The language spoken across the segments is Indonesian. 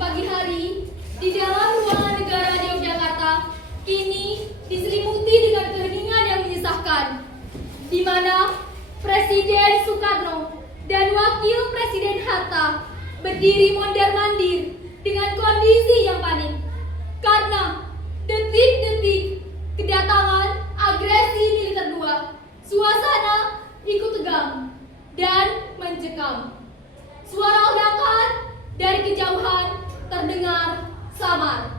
pagi hari, di dalam ruangan negara di Yogyakarta, kini diselimuti dengan keheningan yang menyesakkan, di mana Presiden Soekarno dan Wakil Presiden Hatta berdiri mondar-mandir dengan kondisi yang panik, karena detik-detik kedatangan agresi militer 2, suasana ikut tegang dan mencekam. Suara ledakan dari kejauhan terdengar samar.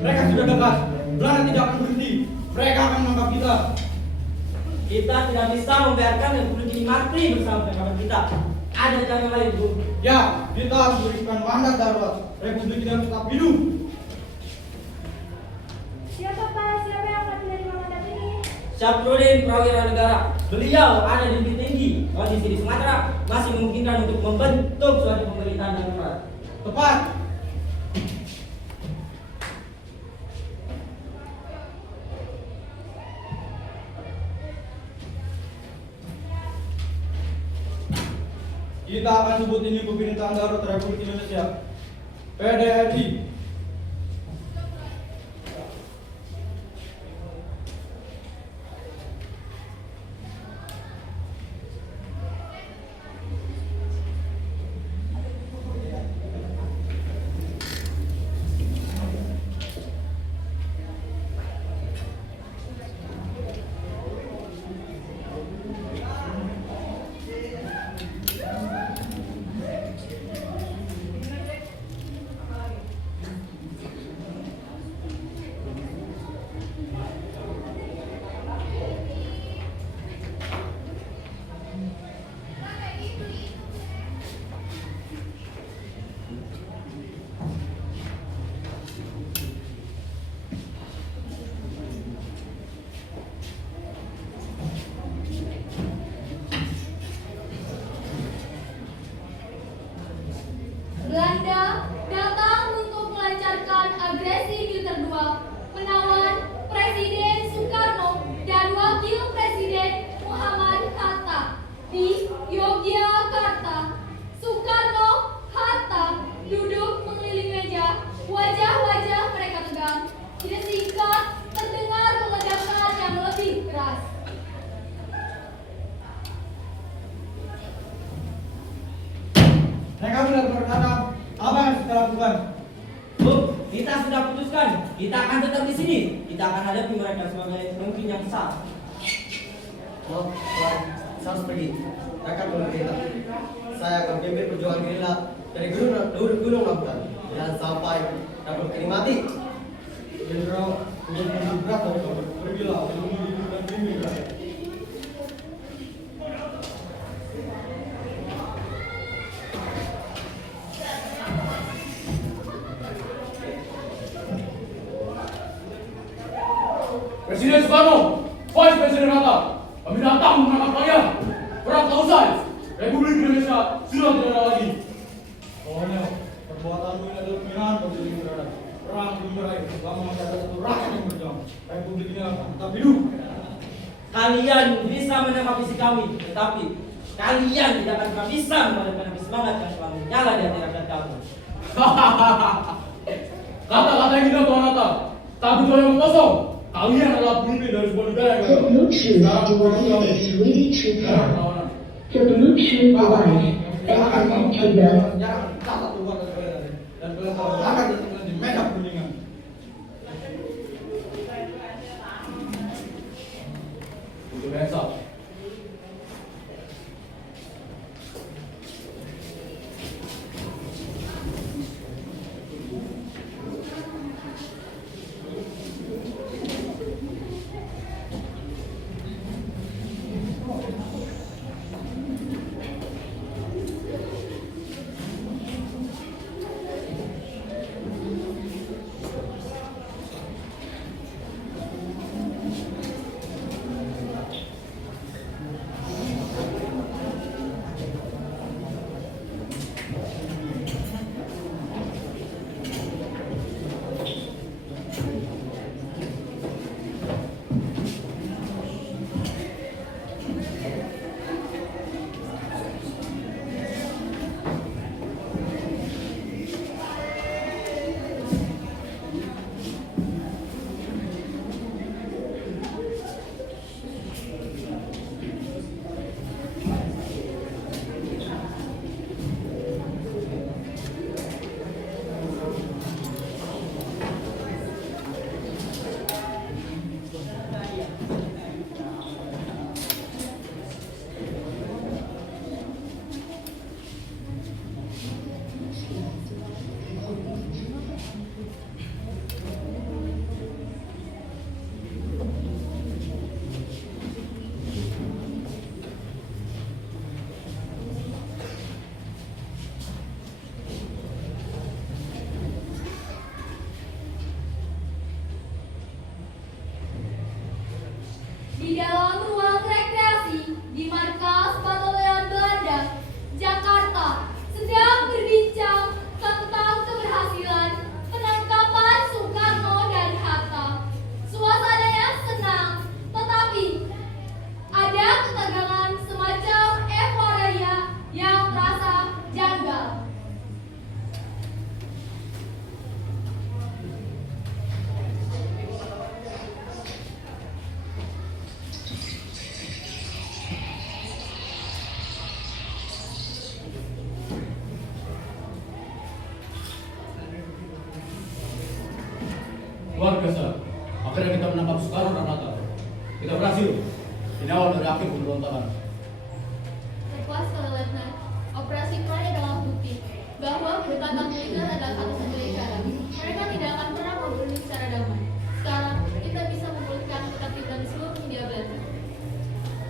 Mereka sudah dekat. Belanda tidak akan berhenti. Mereka akan menangkap kita. Kita tidak bisa membiarkan Republik ini mati bersama kawan kita. Ada cara lain, Bu. Ya, kita harus berikan mandat darurat. Republik ini harus tetap hidup. Siapa Pak? Siapa yang akan menerima mandat ini? Syafruddin Prawira Negara. Beliau ada di Bukit Tinggi. Kondisi di Sumatera masih memungkinkan untuk membentuk suatu pemerintahan darurat. Tepat. Kita akan sebut ini pemerintahan darurat Republik Indonesia. PDRI. Belanda datang untuk melancarkan agresi militer 2, menawan Presiden Soekarno dan Wakil Presiden Muhammad Hatta di Yogyakarta. Soekarno, Hatta duduk mengelilingi meja, wajah-wajah mereka tegang. Tidak singkat terdengar ledakan yang lebih keras. Mereka benar-benar datang. Apa yang harus kita lakukan? Bu, kita sudah putuskan. Kita akan tetap di sini. Kita akan hadapi mereka sebagai pemimpin yang sah. Oh, Tuan, saya harus pergi. Saya akan pemerintah. Saya akan pimpin perjuangan gerila dari gunung Labutan dan sampai Republik ini mati. Jenderal, untuk berat pergilah melindungi hidup dan bimbing rakyat. Presiden Soekarno, Vice Presiden Hatta, kami datang menangkap kalian. Perang telah usai. Republik Indonesia sudah tidak ada lagi. Pokoknya perbuatanmu ini adalah penghinaan bagi negara. Perang dimulai selama masih ada satu rakyat yang berjuang. Republik ini akan tetap hidup. Kalian bisa menangkap visi kami, tetapi kalian tidak akan pernah bisa memadamkan api semangat yang selalu menyala di hati rakyat kamu. Kata-kata yang kita Tuan Hatta, tapi Tuan yang kosong. Kalian adalah pemimpin dari sebuah negara yang The Bluetooth device is ready to pair. The Bluetooth device is connected. Jangan catat keluar dari kalian dan kalian akan ditinggal di medan kuningan. Untuk hands up. Luar biasa. Akhirnya kita menangkap Soekarno dan Hatta. Kita berhasil. Ini awal dari akhir pemberontakan. Tepat sekali, Letnan. Operasi Pride adalah bukti bahwa pendekatan militer adalah satu-satunya cara. Mereka tidak akan pernah membunuh secara damai. Sekarang kita bisa memulihkan ketertiban di seluruh Hindia Belanda.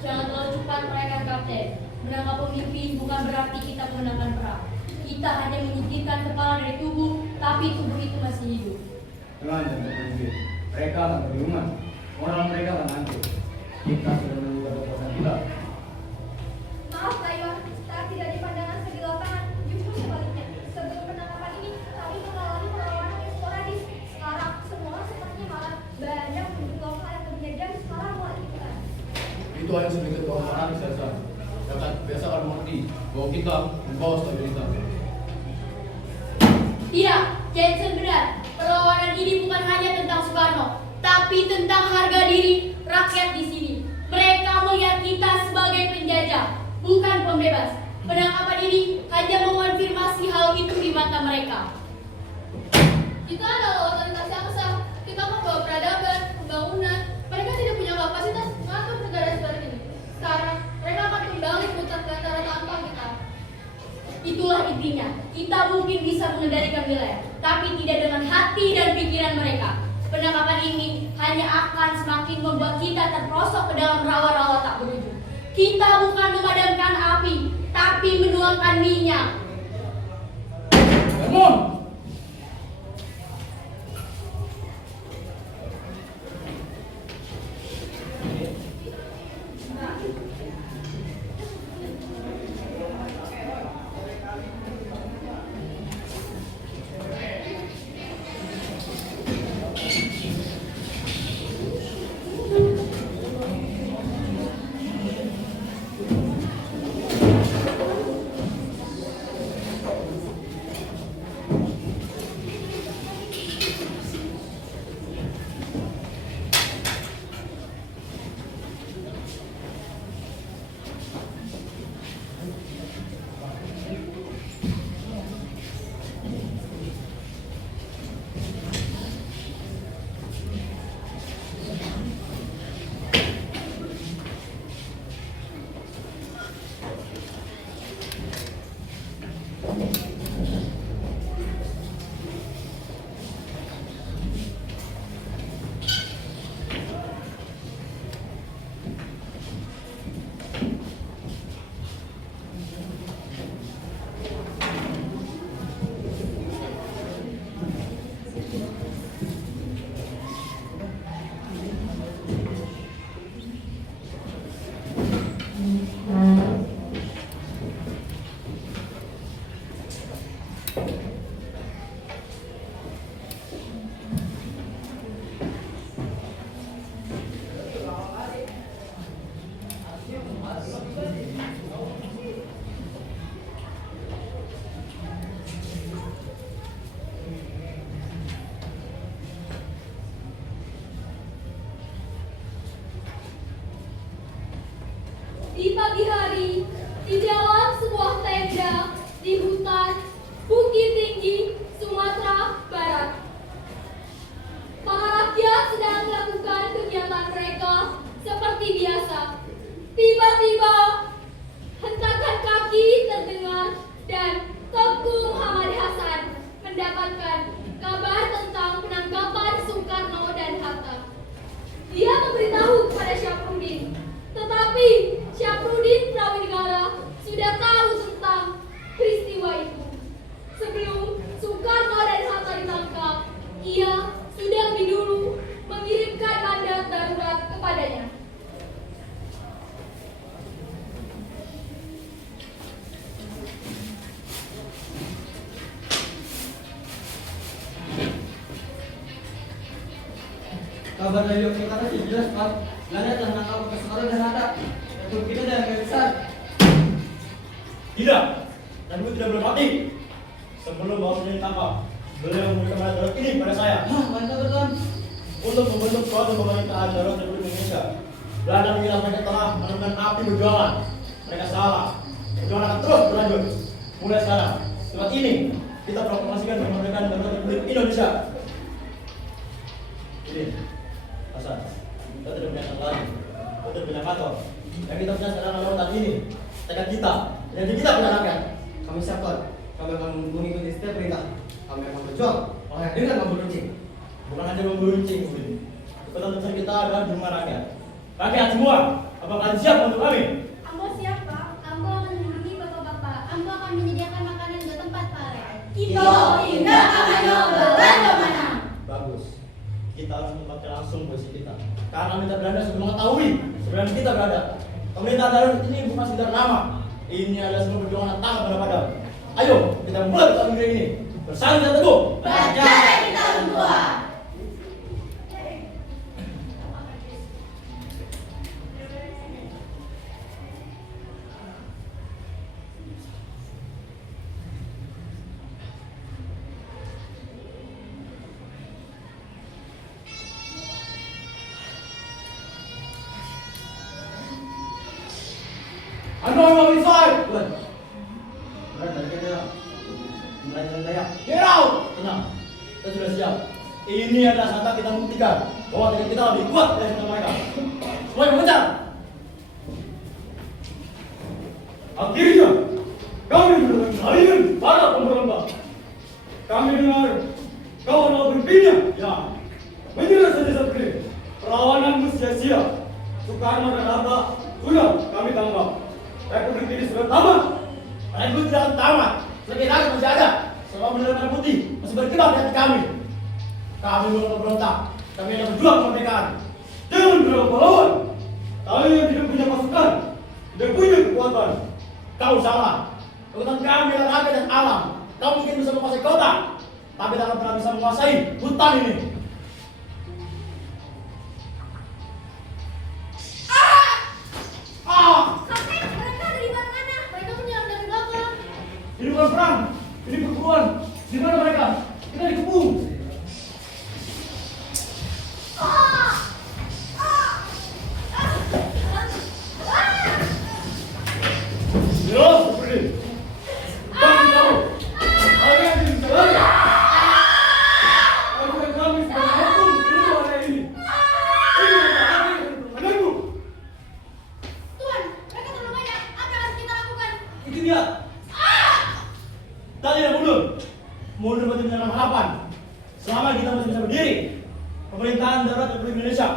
Jangan terlalu cepat mereka, Kapten. Menangkap pemimpin bukan berarti kita memenangkan perang. Kita hanya menyingkirkan kepala dari tubuh, tapi tubuh itu masih hidup. Jangan berpikir. Mereka akan berbunga. Moral mereka akan hancur. Kita sudah menunjukkan kekuasaan kita. Maaf, Taiwan, saat tidak dipandangkan segi lapangan, justru sebaliknya. Sebelum penangkapan ini, kami mengalami perlawanan yang sporadis. Sekarang, semua sepertinya malah banyak penduduk lokal yang berjajar sekarang mulai ikutan. Itu hanya sedikit kehormatan biasa. Jangan biasakan mengerti bahwa kita membawa stabilitas. Tidak, Jensen benar. Perlawanan ini bukan hanya tentang Soekarno, tapi tentang harga diri rakyat di sini. Mereka melihat kita sebagai penjajah, bukan pembebas. Penangkapan ini hanya mengonfirmasi hal itu di mata mereka. Kita adalah otoritas yang sah. Kita membawa peradaban, pembangunan. Mereka tidak punya kapasitas mengatur negara seperti ini. Sekarang, mereka akan kembali putar ke antara tanpa kita. Itulah intinya. Kita mungkin bisa mengendalikan wilayah, tapi tidak dengan hati dan pikiran mereka. Penangkapan ini hanya akan semakin membuat kita terperosok ke dalam rawa-rawa tak berujung. Kita bukan memadamkan api, tapi menuangkan minyak. Bangun! Di pagi hari, di dalam sebuah tenda di hutan Bukit Tinggi, Sumatera Barat. Para rakyat sedang melakukan kegiatan mereka seperti biasa. Tiba-tiba, hentakan kaki terdengar dan Tengku Muhammad Hasan mendapatkan kabar tentang penangkapan Soekarno dan Hatta. Dia memberitahu kepada Syafruddin, tetapi Syafruddin Prawinegara sudah tahu tentang peristiwa itu. Sebelum Soekarno dan Hatta ditangkap, ia sudah lebih dulu mengirimkan mandat darurat kepadanya. Kabar dari Yogyakarta sih jelas, Pak. Belanda telah menangkap Soekarno dan Hatta. Untuk kita dan yang besar. Tidak, dan itu tidak boleh mati. Sebelum bosnya ditangkap, beliau memberikan mandat darurat ini pada saya Mantap, Tuan. untuk membentuk suatu pemerintahan darurat Republik Indonesia. Belanda mengira mereka telah menemukan api perjuangan. Mereka salah. Perjuangan akan terus berlanjut. Mulai sekarang, saat ini kita proklamasikan kemerdekaan darurat Republik Indonesia. Jadi kita punya rakyat. Kami siap Tuan. Kami akan mengikuti setiap perintah. Kami akan berjuang dengan membunuh runcing. Bukan hanya memberuncing, keputusan besar kita adalah di rumah rakyat. Rakyat semua, apakah kalian siap untuk kami? Ambo siap, Pak. Ambo akan melindungi bapak-bapak. Ambo akan menyediakan makanan ke tempat Pak. Kita tidak akan berlangsung. Bagus. Kita harus membaca langsung posisi kita. Karena kita berada sudah mengetahui sebenarnya kita berada. Pemerintah darurat ini bukan sekedar nama. Ini adalah semua perjuangan yang tangan pada padam. Ayo, kita mulai pertarungan negeri ini. Bersama kita teguh. Berjaya kita berdua. Anu inside. Tuan. Mulai dari kita. Mulai dari daya. Get out. Tenang. Kita sudah siap. Ini adalah saatnya kita membuktikan bahwa tekad kita lebih kuat dari senjata mereka. Semuanya mengejar. Akhirnya, kami mendengar kalian para pemberontak. Kami dengar kau adalah berpindah. Ya, menyerah saja seperti perlawananmu sia-sia. Soekarno dan Hatta sudah kami tangkap. Republik ini sudah tamat. Republik tidak akan tamat. Selagi rakyat masih ada. Selama bendera merah putih masih berkibar di hati kami. Kami bukan pemberontak. Kami ada berjuang kemerdekaan. Jangan berlawan pahlawan. Kalian tidak punya pasukan, tidak punya kekuatan. Kau salah. Kekuatan kami adalah rakyat dan alam. Kau mungkin bisa menguasai kota, tapi tak akan pernah bisa menguasai hutan ini. Kakek, mereka dari mana-mana. Mereka menyerang dari belakang. Ini bukan perang, ini perburuan. Di mana mereka? Kita dikepung. Jelas seperti kami tahu. Kalian tidak bisa lari. Kami dan kami sudah menghukum seluruh area ini. Ini adalah kami menanggungmu. Tuan, mereka terlalu banyak. Apa yang harus kita lakukan? Itu dia. Tadi tidak mundur. Mundur berarti menyerang harapan. Selama kita masih bisa berdiri, pemerintahan darurat Republik Indonesia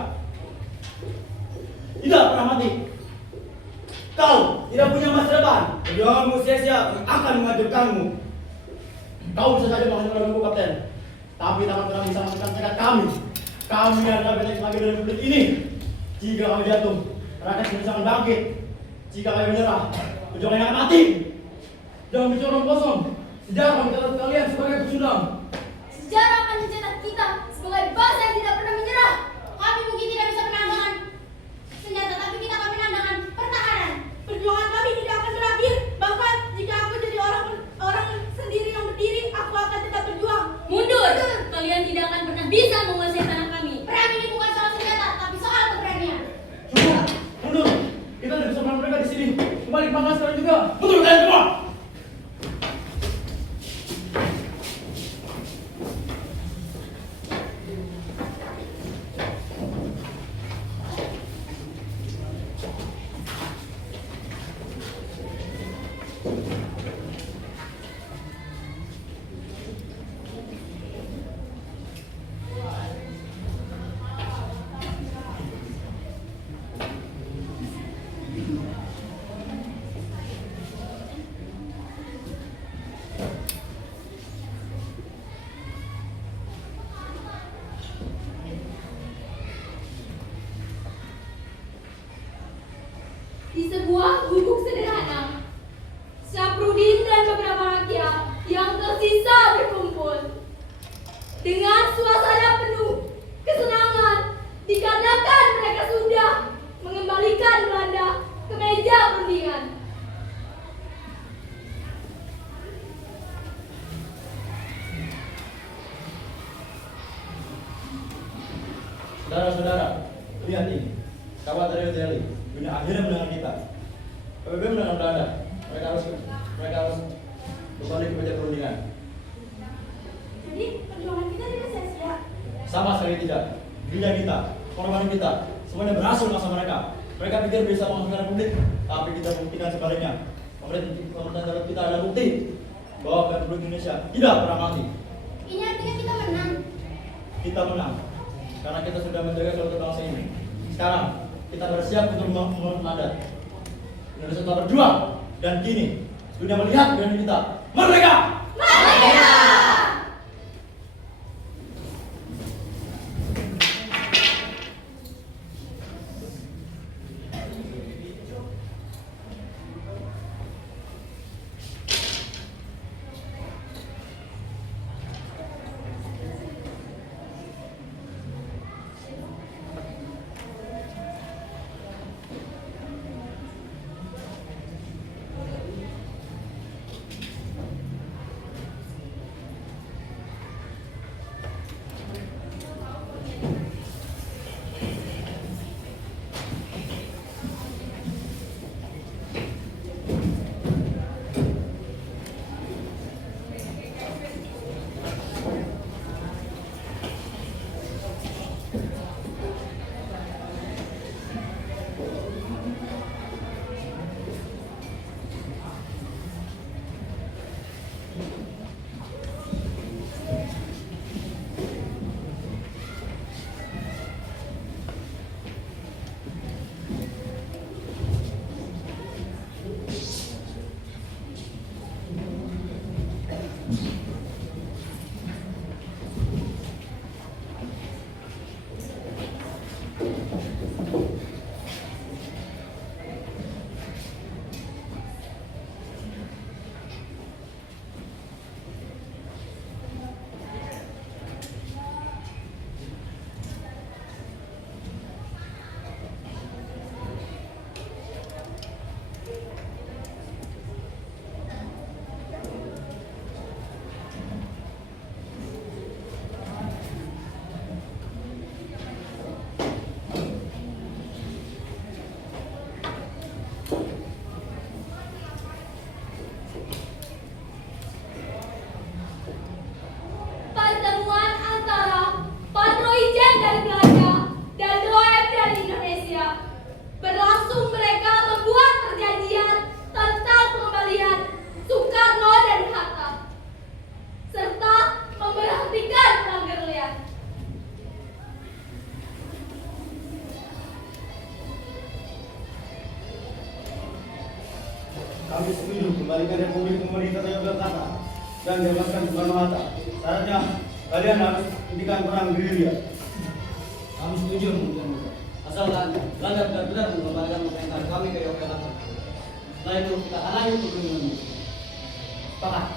tidak pernah mati. Kau tidak punya masa depan. Perjuanganmu sia-sia akan menghancurkanmu. Kau bisa saja menghancurkanmu, Kapten. Tapi tak akan pernah bisa menghancurkan tekad kami. Kami adalah benteng sebagai dari Republik ini. Jika kami jatuh, rakyat Indonesia akan bangkit. Jika kami menyerah, perjuangan akan mati. Jangan bicara omong kosong. Sejarah mencatat kalian sebagai pecundang. Sejarah akan mencetak kita sebagai bangsa yang tidak pernah menyerah. Kami mungkin tidak bisa menandangkan senjata, tapi kita akan menandangkan pertahanan. Perjuangan kami tidak akan berakhir. Bahkan jika aku jadi orang sendiri yang berdiri, aku akan tetap berjuang. Mundur. Kalian tidak akan pernah bisa menguasai tanah kami. Perang ini bukan soal senjata, tapi soal keberanian. Mundur, mundur. Kita tidak bisa menahan mereka di sini. Kembali ke pangkas sekarang juga. Mundur kalian semua. Di sebuah gubuk sederhana, Syafruddin dan beberapa rakyat yang tersisa berkumpul. Dengan suasana penuh kesenangan, dikarenakan mereka sudah mengembalikan Belanda ke meja perundingan. Saudara-saudara, lihat ini. Kawan dari Delhi, Bunda akhirnya mendengar kita. PBB mendengar Belanda. Mereka harus kembali ke meja perundingan. Jadi perjuangan kita tidak sia-sia. Sama sekali tidak. Dunia kita, korban kita, semuanya berhasil masa mereka. Mereka pikir bisa menghasilkan republik, tapi kita buktikan sebaliknya. Pemerintah darat kita ada bukti bahwa Republik Indonesia tidak pernah mati. Ini artinya kita menang. Kita menang karena kita sudah menjaga suatu bangsa ini. Sekarang kita bersiap untuk membangun mandat. Indonesia telah berjuang dan kini dunia melihat dengan kita merdeka. Merdeka! Pertemuan antara Patro Ijen dari Belanda dan Roem dari Indonesia. Berlangsung mereka membuat perjanjian tentang pengembalian Soekarno dan Hatta, serta memberhentikan perang gerilya. Kami setuju kembalikan Republik pemerintah Yogyakarta dan bebaskan Soekarno-Hatta. Syaratnya kalian harus hentikan perang gerilya. Kami setuju asalkan Belanda benar-benar mengembalikan pemerintahan kami ke Yogyakarta. Setelah itu kita halangi perlindungan. Sepakat.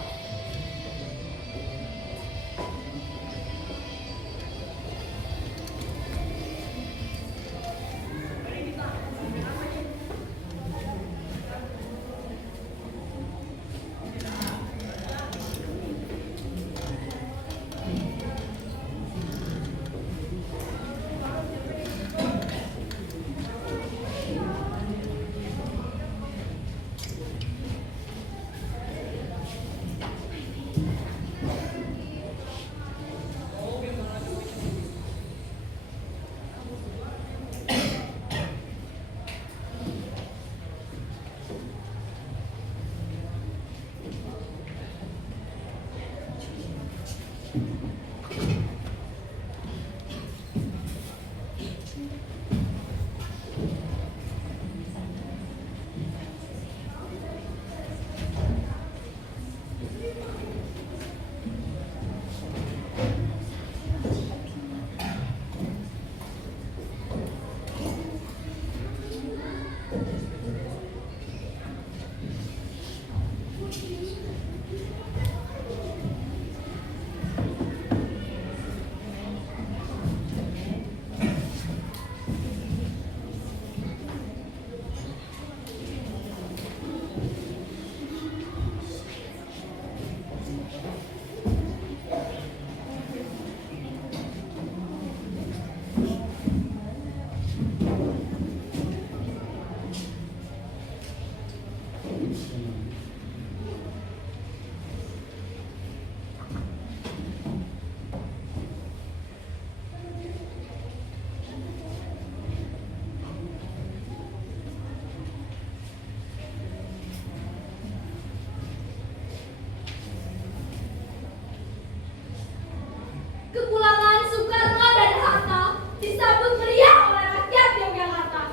kepulangan Soekarno dan Hatta disambut meriah oleh rakyat Yogyakarta.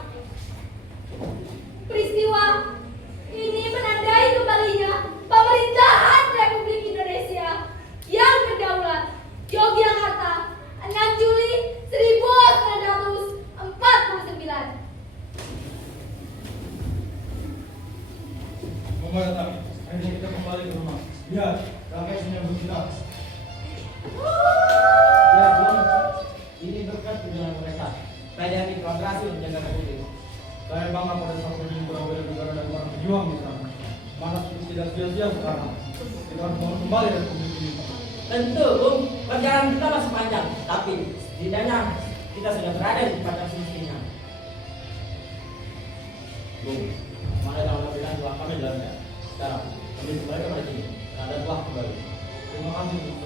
Peristiwa ini menandai kembalinya pemerintahan Republik Indonesia yang berdaulat Yogyakarta 6 Juli 1949. Membawa kami, akhirnya kita kembali ke rumah. Lihat, rakyat menyambut kita. Ya Tuhan, ini berkat perjuangan mereka. Kami telah berhasil menjaga Republik. Saya bangga pada sang pejuang Purnawira negara dan para pejuang di sana. Mana tidak sia-sia sekarang. Kita harus bangun kembali Republik ini. Tentu, Bung, perjalanan kita masih panjang, tapi setidaknya kita sudah berada di tempat yang semestinya. Bung, mana yang bilang telah kami jalankan. Sekarang, kami kembali kepada sini. Ada telah kembali. Terima kasih.